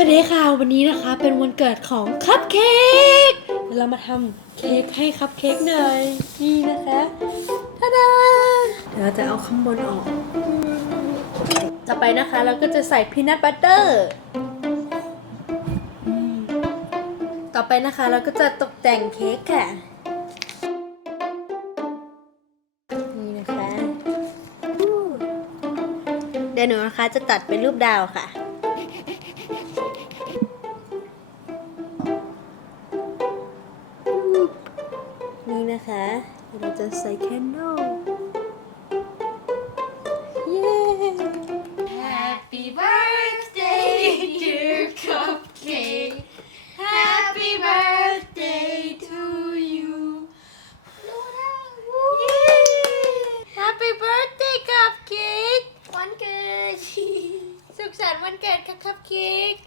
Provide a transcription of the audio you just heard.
วัสดีค่ะวันนี้นะคะเป็นวันเกิดของคัพเค้กเดี๋ยวเรามาทำเค้กให้คัพเค้กหน่อยนี่นะคะทาดาเดี๋ยวเราจะเอาข้างบนออก ต่อไปนะคะเราก็จะใส่พีนัทบัตเตอร์ต่อไปนะคะเราก็จะตกแต่งเค้กค่ะนี่นะคะเดี๋ยวหนูนะคะจะตัดเป็นรูปดาวค่ะ นะคะ Happy birthday dear cupcake. Happy birthday to you. Yeah! Happy birthday cupcake. วันเกิด cupcake.